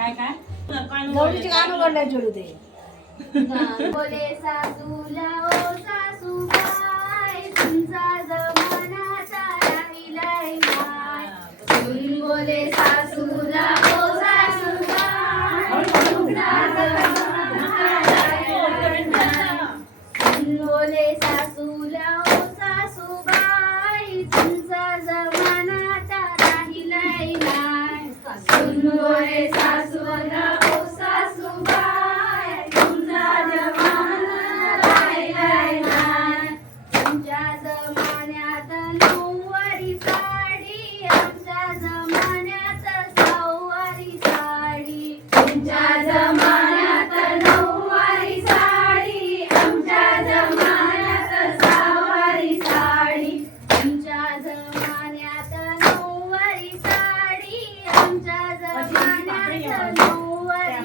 काय गौरीची गाणं बोललाय जोडू ते बोले सासूला ओ सासूबाई तुमचा जमानाचा राहिलाय नाही बोले सासूला ओ सासूबाई तुमचा जमानाचा राहिलाय नाही बोले सासूला ओ सासूबाई तुमचा जमानाचा राहिलाय नाही बोले सासूला ओ सासूबाई तुमचा जमाना राहिलाय नाही तुमच्या जमान्यात नऊवारी साडी आमच्या जमान्यात सहावारी साडी तुमच्या जमान्यात नऊवारी साडी आमच्या जमान्यात सहावारी साडी तुमच्या जमान्यात नऊवारी साडी आमच्या जमान्यात नऊवारी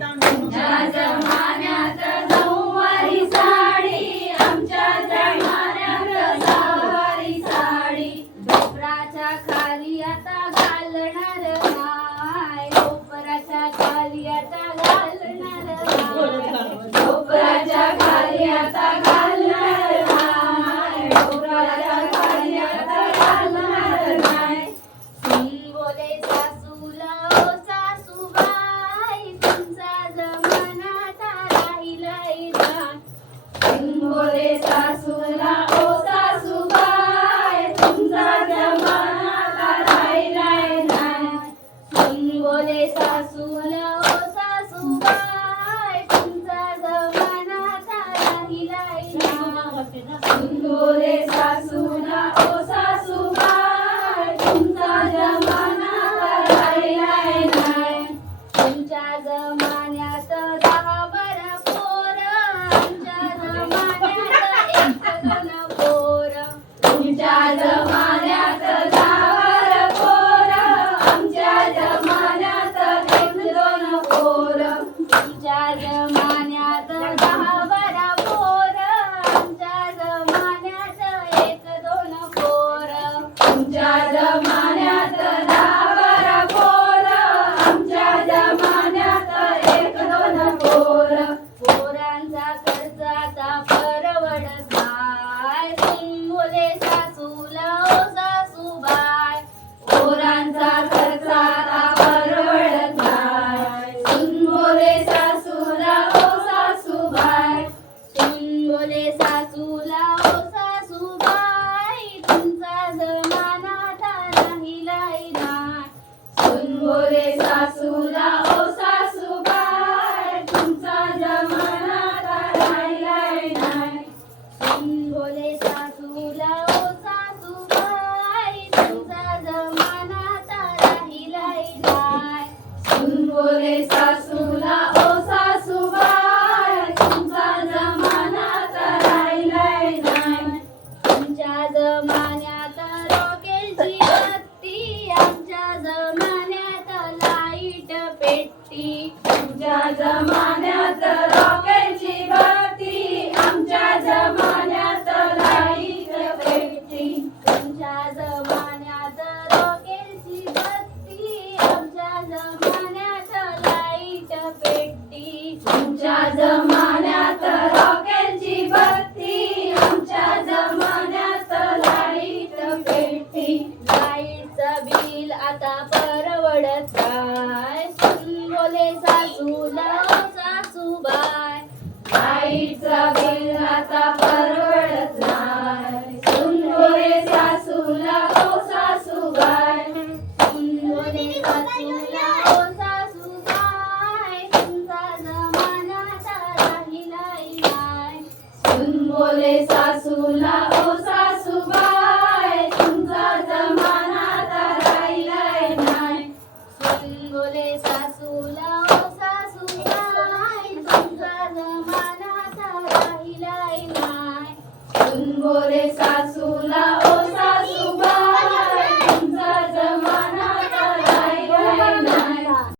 तुमच्या जमान्यात नऊवारी साडी आमच्या जमान्यात सहावारी साडी डोपराच्या खाली आता घालणार नाही डोपराच्या खाली आता घालणार नाही डोपराच्या खाली आता घालणार नाही डोपराच्या खाली आता घालणार नाही बोले सासूला ओ सासूबाई तुमचा जमानाचा राहिलाय नाही बोले सासूला ओ सासूबाई तुमचा जमानाचा राहिलाय नाही बोले सासूला ओ सासूबाई तुमचा जमानाचा राहिलाय नाही बोले सासूला ओ सासूबाई तुमचा जमानाचा राहिलाय नाही तुमच्या जमान्यात 10-12 पोरं आमच्या जमान्यात 1-2 पोरं तुमच्या जमान्यात 10-12 पोरं आमच्या जमान्यात 1-2 पोरं तुमच्या जमान्यात 10-12 पोरं आमच्या जमान्यात 1-2 पोरं तुमच्या जमान्यात 10-12 पोरं आमच्या जमान्यात 1-2 पोरं पोरांचा खर्च आता परवडत नाही बोले सासूला ओ सासूबाई पोरांचा खर्च आता परवडत नाही बोले सासूला ओ सासूबाई बोले सासूला ओ सासूबाई तुमचा जमानाचा राहिलाय नाही बोले सासूला ओ सासूबाई तुमचा जमानाचा राहिलाय नाही बोले सासूला ओ सासूबाई तुमचा जमानाचा राहिलाय नाही बोले सासूला ओ सासूबाई तुमचा जमानाचा राहिलाय नाही तुमच्या जमान्यात रॉकेलची बत्ती आमच्या जमान्यात लाईट पेटी तुमच्या जमान्यात रॉकेलची बत्ती आमच्या जमान्यात लाईट पेटी तुमच्या जमान्यात रॉकेलची बत्ती आमच्या जमान्यात लाईट पेटी तुमच्या जमान्यात रॉकेलची बत्ती आमच्या जमान्यात लाईट पेटी लाईटचं बिल आता परवडत नाही बोले सासूला ओ सासूबाई लाईटचं बिल आता परवडत नाही बोले सासूला ओ सासूबाई बोले सासूला ओ सासूबाई तुमचा जमानाचा राहिलाय नाही बोले सासूला ओ सासूबाई तुमचा जमानाचा राहिलाय नाही बोले सासूला ओ सासूबाई तुमचा जमानाचा राहिलाय नाही बोले सासूला